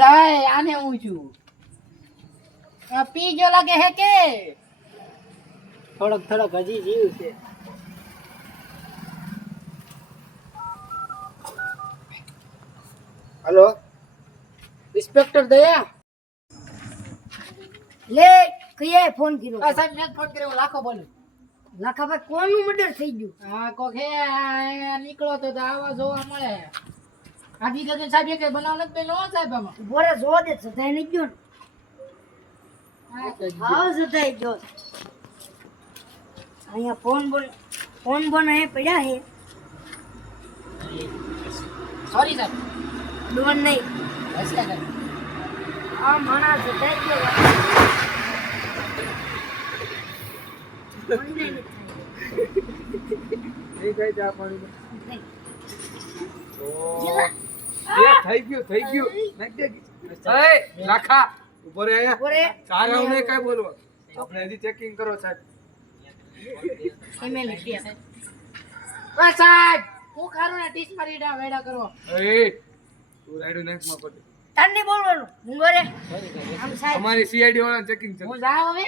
રાય આને હું છું આ પીજો લાગે હે કે થોડોક હજી જીવ છે હેલો ઇન્સ્પેક્ટર દયા લે કયે ફોન કર્યો? આ સાહેબ મેં ફોન કર્યો લાખો બોલું લાખા ભાઈ કોનું મર્ડર થઈ ગયું? હા કોક હે નીકળો તો આવા જોવા મળે આજી તો સાહેબ કે બનાવ નથી પેલો સાહેબ આમાં બોરે જોવા દે સદાય નહીં ગયો ને હાવ સદાય ગયો અહીંયા ફોન બોન હે પડ્યા હે સોરી સાહેબ ડોન નહીં હસલા કર આ માણસ સદાય ગયો નહીં કઈ જા પાણી થઈ ગયું લાખા ઉભો રે આયા બોરે ચારે અમને કઈ બોલવા આપણે હજી ચેકિંગ કરો સાહેબ એમે લખી ઓય સાહેબ હું ખારું ને ટીસ મારી વેડા કરો એ તું રાઈડો નેક માં પડ તાર નહીં બોલવાનું મુંગો રે આમ સાહેબ અમારી સીઆઈડી વાળા ચેકિંગ છે હું જાવ હવે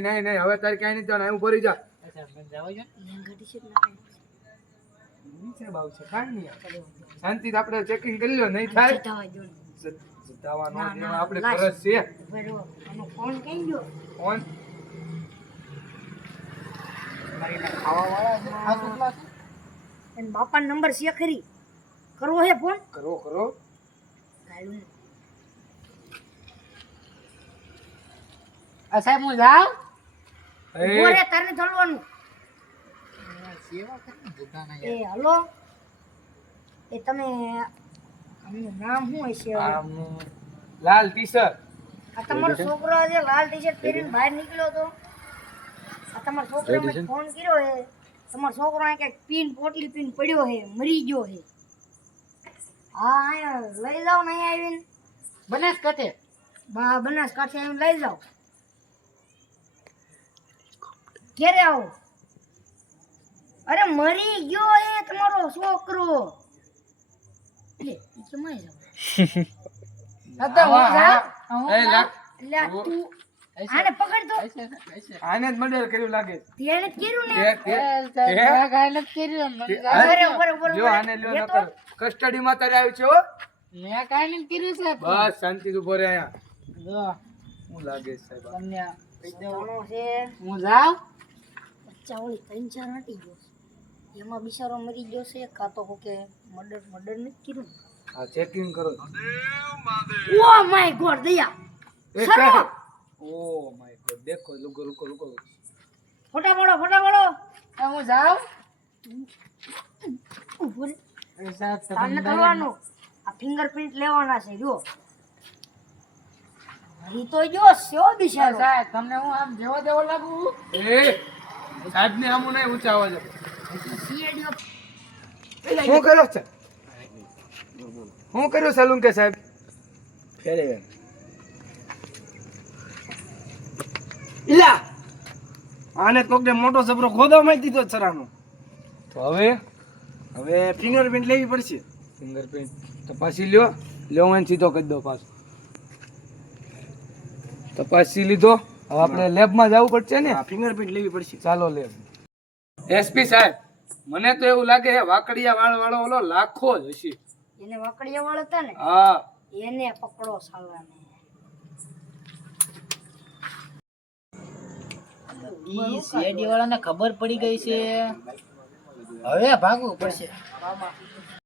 નહીં હવે તારે ક્યાંય નહીં જવાનું હું ભરી જા અચ્છા મને જાવ જો ઘટી છે ના નીચે બાવ છે કાંઈ નહીં શાંતિ આપણે ચેકિંગ કરી લ્યો નહીં થાય જતાવા જો જતાવાનો ના, એમાં ના, આપણે લાશ. ફરજ છે બરો આનો ફોન કઈ ગયો? ફોન ખાવા વાળા આ કેટલા છે એન બાપાનો નંબર છે ખરી કરવો હે ફોન? કરો ગાળું ને. આ સાહેબ હું જાવ ઉભો રે તારે ચાલવાનું સેવા કરી દુકાન એ હલો એ તમે આમનું નામ શું હશે? લાલ ટી-શર્ટ આ તમારો છોકરો આજે લાલ ટી-શર્ટ પહેરીને બહાર નીકળ્યો તો આ તમારો છોકરો મેં ફોન કર્યો હે તમારો છોકરો અહીં ક્યાંક પીન પોટલી પીન પડ્યો હે મરી ગયો હે હા અહીંયા લઈ જાઓ ને અહીંયા આવીને બનાસકાંઠે બનાસકાંઠે આવીને લઈ જાઓ ક્યારે આવો? અરે મરી ગયો હે તમારો છોકરો લે કેમ જાવ તો હું જાવ એ લાખ એટલે આ તું આને પકડ તો આને જ મર્ડર કર્યું લાગે તેને જ કર્યું ને લ્યો આને લ્યો ન કરો કસ્ટડી માં તારે આવ્યું છે હો મેં કાઈ નથી કર્યું સાહેબ બસ શાંતિ ઉભો રે આયા જો હું લાગે સાહેબ તમને કોનો છે હું જાવ બચ્ચા ઓલી 3-4 હટી ગયો એમાં બિચારો મરી ગયો છે કાં તો કે મર્ડર નથી કર્યું આ ચેકિંગ કરો ઓ માય ગોડ દયા એ સરો કાંઈ. ઓ માય ગોડ દેખો રૂકો ફોટા પાડો હું જાવ ઉભો રે એ સાહેબ તાને કરવાનું આ ફિંગરપ્રિન્ટ લેવાના છે જો મરી તો જો સ્યો બિચારો સાહેબ તમને હું આમ જેવો દેવો લાગુ એ સાહેબ ને આમું નહીં ઊંચા અવાજે સીએડીઓ શું કર્યો છે શું કર્યું સલૂન કે સાહેબ ઇલા આને કોકને મોટો જબરો ખોદો મારી દીધો સરાનો તો હવે ફિંગરપ્રિન્ટ લેવી પડશે ફિંગરપ્રિન્ટ તપાસી લ્યો હું એને સીધો કરી દો પાછો તપાસી લીધો હવે આપણે લેબમાં જવું પડશે ને ફિંગરપ્રિન્ટ લેવી પડશે ચાલો લેબ એસપી સાહેબ મને તો એવું લાગે છે વાકડિયા વાળો ઓલો લાખો જ હશે એને વાકડિયા વાળા હતા ને હા એને પકડો સાલાને ઈ સીઆઈડી વાળાને ખબર પડી ગઈ છે હવે ભાગવું પડશે